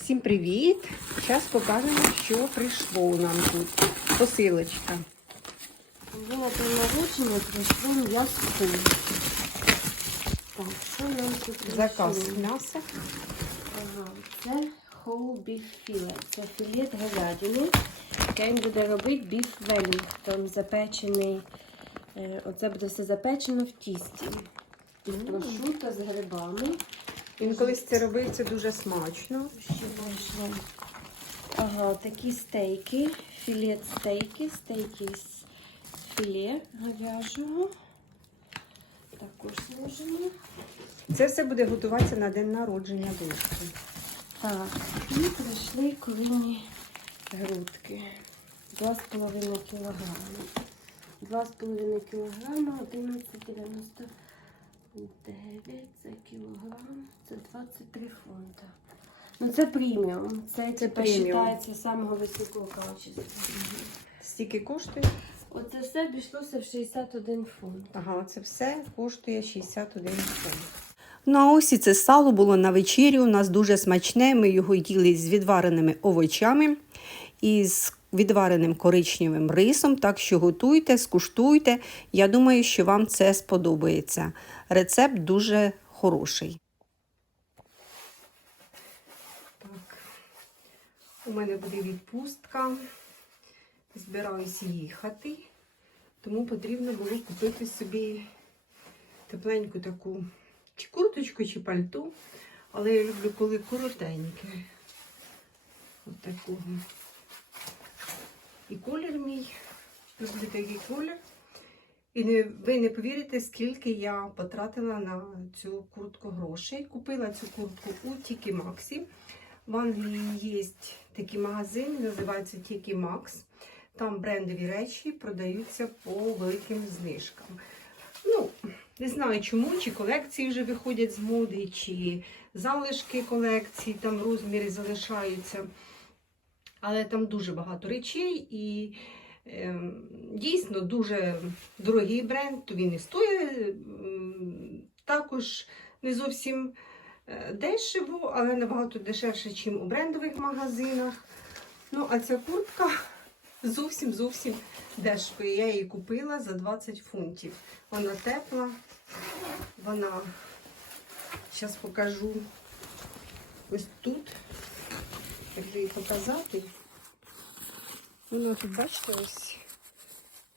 Всім привіт! Зараз покажемо, що прийшло нам тут. Посилочка. День народження прийшли м'ясо. Так, що нам тут прийшло? Заказ м'яса. Ага, це whole beef fillet. Це філет говядини. Кен буде робити біф велінгтон, запечений. Е, Оце буде все запечено в тісті. Прошута з грибами. Він колись це робив, це дуже смачно. Ще вийшло. Ага, такі стейки, філет стейки, стейки з філе говяжого. Також зложено. Це все буде готуватися на день народження дочки. Так, і прийшли курині грудки. 2,5 кг. 2,5 кг, 11,99 за кілограм. Це 23 фунта. Ну це преміум. Це, Це вважається самого високого качества. Стільки коштує? Оце все обійшлося в 61 фунт. Ага, це все коштує 61 фунт. Ну а ось і це сало було на вечері. У нас дуже смачне. Ми його їли з відвареними овочами і з відвареним коричневим рисом. Так що готуйте, скуштуйте. Я думаю, що вам це сподобається. Рецепт дуже хороший. Так, у мене буде відпустка. Збираюся їхати, тому потрібно було купити собі тепленьку таку чи курточку, чи пальто. Але я люблю, коли коротеньке. Такого. І колір мій. Люблю такий колір. І не, ви не повірите, скільки я потратила на цю куртку грошей. Купила цю куртку у Тікі Максі. В Англії є такий магазин, називається Тікі Макс. Там брендові речі продаються по великим знижкам. Ну, не знаю чому, чи колекції вже виходять з моди, чи залишки колекції, там розміри залишаються. Але там дуже багато речей і ем, дійсно дуже дорогий бренд, то він і стоїть також не зовсім е, дешево, але набагато дешевше, ніж у брендових магазинах. Ну, а ця куртка зовсім зовсім дешево. Я її купила за 20 фунтів. Вона тепла, вона, зараз покажу ось тут. Її показати? Воно тут, бачите, ось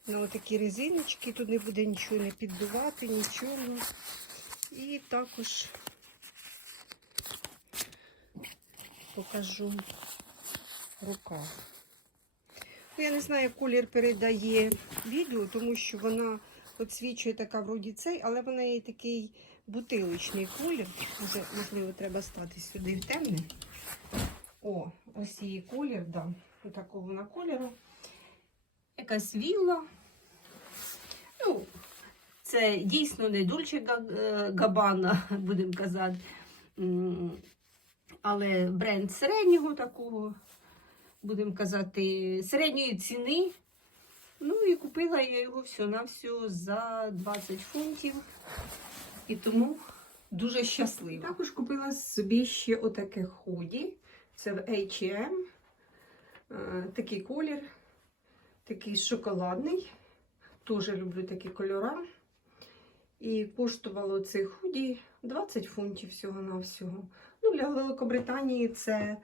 на такі резиночки, тут не буде нічого не піддувати, нічого. І також покажу рукав. Ну, я не знаю, як колір передає відео, тому що вона підсвічує така вроді цей, але вона є такий бутилочний колір. Може, можливо, треба стати сюди в темне. О, ось її колір, да. Такого вона кольору. Якась вілла. Ну, це дійсно не Дульче Габана, будемо казати. Але бренд середнього такого, будемо казати, середньої ціни. Ну і купила я його все на все за 20 фунтів. І тому дуже щаслива. Також купила собі ще отаке ході. Це в H&M. Е, Такий колір, такий шоколадний. Теж люблю такі кольори. І коштувало це худі 20 фунтів всього-навсього. Ну, для Великобританії це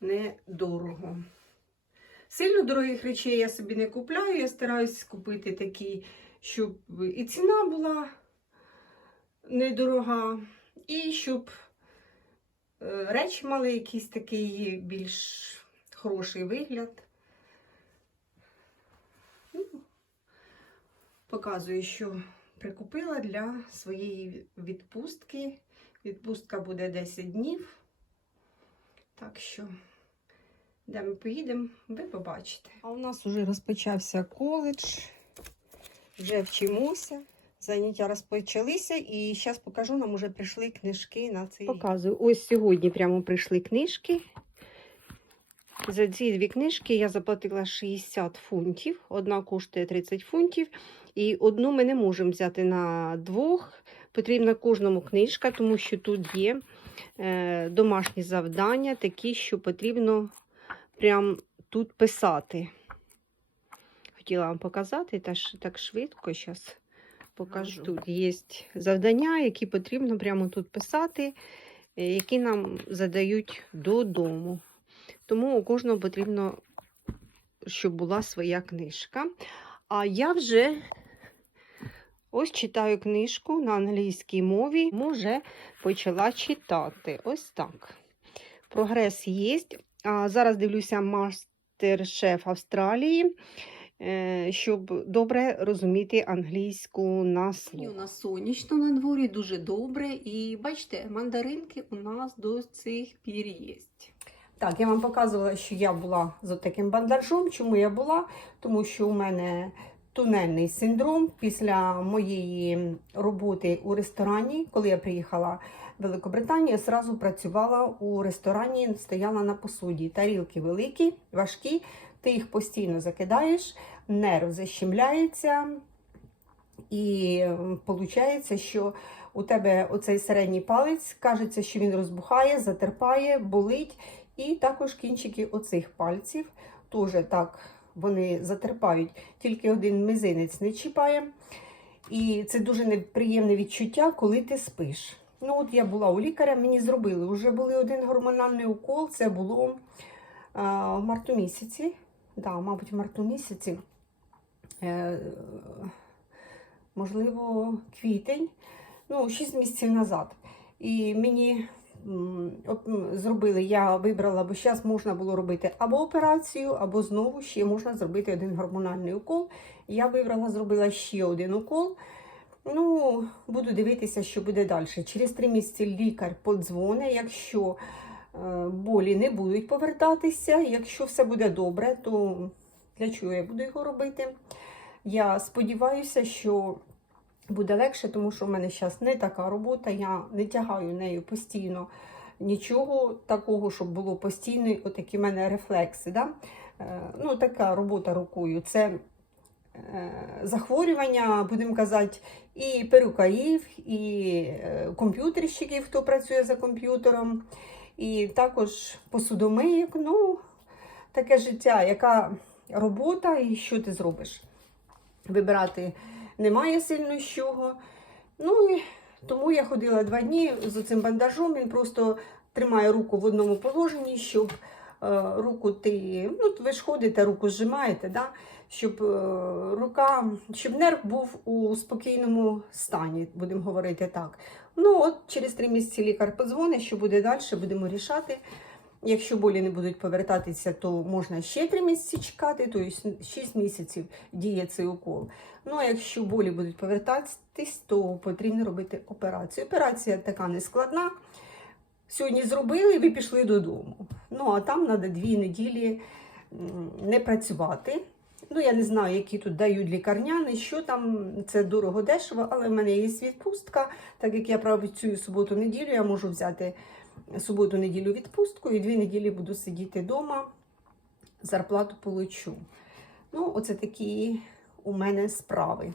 недорого. Сильно дорогих речей я собі не купляю. Я стараюсь купити такі, щоб і ціна була недорога, і щоб речі мали якийсь такий більш хороший вигляд. Ну, Показую, що прикупила для своєї відпустки. Відпустка буде 10 днів. Так що, де ми поїдемо, ви побачите. А у нас вже розпочався коледж, вже вчимося. Заняття розпочалися, і зараз покажу, нам вже прийшли книжки на цей. Показую. Ось сьогодні прямо прийшли книжки. За ці дві книжки я заплатила 60 фунтів. Одна коштує 30 фунтів. І одну ми не можемо взяти на двох. Потрібна кожному книжка, тому що тут є е, домашні завдання, такі, що потрібно прям тут писати. Хотіла вам показати, так швидко зараз покажу. Тут є завдання, які потрібно прямо тут писати, е, які нам задають додому. Тому у кожного потрібно, щоб була своя книжка. А я вже ось читаю книжку на англійській мові, може почала читати. Ось так. Прогрес є. А зараз дивлюся мастер-шеф Австралії, щоб добре розуміти англійську на слово. У нас сонячно на дворі, дуже добре. І бачите, мандаринки у нас до цих пір є. Так, я вам показувала, що я була з таким бандажом. Чому я була? Тому що у мене тунельний синдром після моєї роботи у ресторані, коли я приїхала в Великобританію, я зразу працювала у ресторані, стояла на посуді. Тарілки великі, важкі, ти їх постійно закидаєш, нерв защемляється, і виходить, що у тебе оцей середній палець кажеться, що він розбухає, затерпає, болить. І також кінчики оцих пальців теж так вони затерпають, тільки один мизинець не чіпає. І це дуже неприємне відчуття, коли ти спиш. Ну, от я була у лікаря, мені зробили. Вже були один гормональний укол, це було а, в марту місяці. Да, мабуть, в марту місяці. Е, можливо, квітень, ну, 6 місяців назад. І мені зробили, я вибрала, бо зараз можна було робити або операцію, або знову ще можна зробити один гормональний укол. Я вибрала, зробила ще один укол. Ну, буду дивитися, що буде далі. Через три місяці лікар подзвонить, якщо болі не будуть повертатися, якщо все буде добре, то для чого я буду його робити? Я сподіваюся, що буде легше, тому що в мене зараз не така робота, я не тягаю нею постійно нічого такого, щоб було постійно отакі в мене рефлекси. Да? Е, Ну, така робота рукою. Це е, захворювання, будемо казати, і перукарів, і е, комп'ютерщиків, хто працює за комп'ютером, і також посудомийок. Ну, таке життя, яка робота і що ти зробиш. Вибирати немає сильно з чого. Ну і тому я ходила два дні з цим бандажом. Він просто тримає руку в одному положенні, щоб е, руку ти. Ну, ви ж ходите, руку зжимаєте, да? Щоб е, рука, щоб нерв був у спокійному стані, будемо говорити так. Ну, от через три місяці лікар подзвонить, що буде далі, будемо рішати. Якщо болі не будуть повертатися, то можна ще 3 місяці чекати, тобто 6 місяців діє цей укол. Ну а якщо болі будуть повертатись, то потрібно робити операцію. Операція така нескладна. Сьогодні зробили, ви пішли додому. Ну, а там треба дві неділі не працювати. Ну, я не знаю, які тут дають лікарняни, що там, це дорого дешево, але в мене є відпустка. Так як я працюю суботу-неділю, я можу взяти суботу-неділю відпустку і дві неділі буду сидіти вдома, зарплату получу. Ну, оце такі у мене справи.